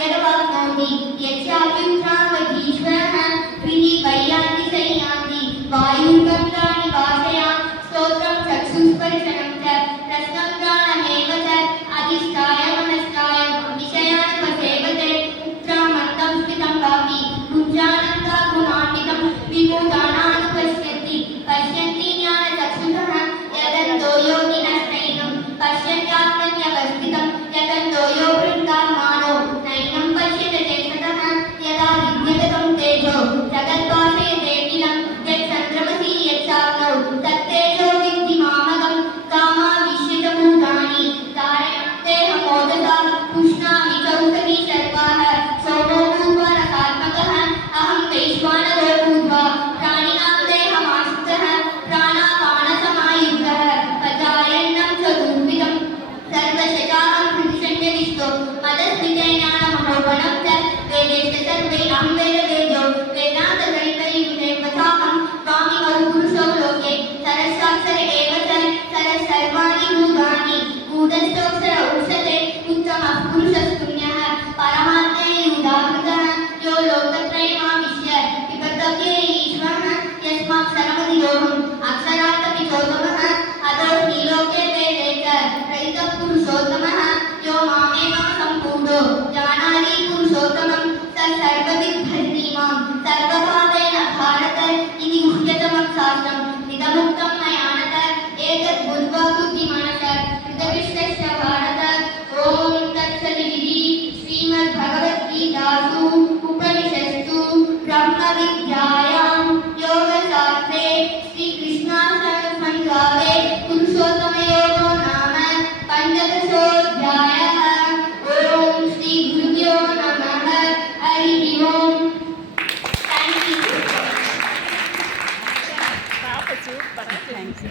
यद्वाप्नोति यच्चाप्युत्थामधीश्वरः प्रीतिवैयान्ति संयान्ति वायुर्गन्धानि वासयां स्तोत्रं चक्षुस्पर्शनं च रसनं प्राणमेव च अधिष्ठाय मनस्काय विषयान् वसेवते उत्क्रामन्तं स्मितं वापि गुञ्जानन्दा गुणान्वितं विभूतानानुपश्यन्ति पश्यन्ति ज्ञानचक्षुषः यदन्तो योगिनस्तैनं पश्यन्त्यात्मन्यवस्थितं यदन्तो यो वृन्दात्मानो नैनं पश्यते चेतसः यदा विद्यते तेजो जगद्भासयते किलं यच्चन्द्रमसि यच्चाग्नौ तत्तेजो विद्धि मामकं कामाविश्यतभूतानि कारयन्ते मोदसा पुष्णामि चौषधी सर्वाः सोमो भूत्वा रसात्मकः अहं वैश्वानरो भूत्वा प्राणिनां देहमाश्रितः प्राणापानसमायुक्तः पचायन्नं चतुर्विधं सर्वशताहं कृतिसंयदिष्टो मदस्मितेनानमनोपणं च वेदेश्च सर्वे अहं वेदवेद्यो वेदान्तगणितैर्वचाहं स्वामिमौ पुरुषो लोके सरसाक्षर एव च सरसर्वाणि भूतानि गूढस्थोऽक्षर उच्यते उत्तमः पुरुषस्तुन्यः परमात्मैरुदाहृतः यो लोकत्रयमाविश्य विपदव्ये ईश्वरः यस्माक्षरमधियोऽहम् अक्षरार्थमिचोत्तमः अतोऽस्मि लोके वेदे च रहितः पुरुषोत्तमः यो मामेवं सम्पूर्णो जानाति पुरुषोत्तमं स सर्वविद्भजति मां सर्वभावेन भारत इति गुह्यतमं शास्त्रम् इदमुक्तं मया नत एतत् बुद्ध्वा बुद्धिमानः कृतविश्वस्य भारत ॐ तत्सदिति श्रीमद्भगवद्गीतासु उपनिषत्सु ब्रह्मविद्यायां योगशास्त्रे श्रीकृष्णार्जुनसंवादे पुरुषोत्तमयोगो नाम पञ्चदशोऽध्यायः। ॐ श्रीगुरुभ्यो नमः। हरिः ओम्। Thank you. Super. Thanks.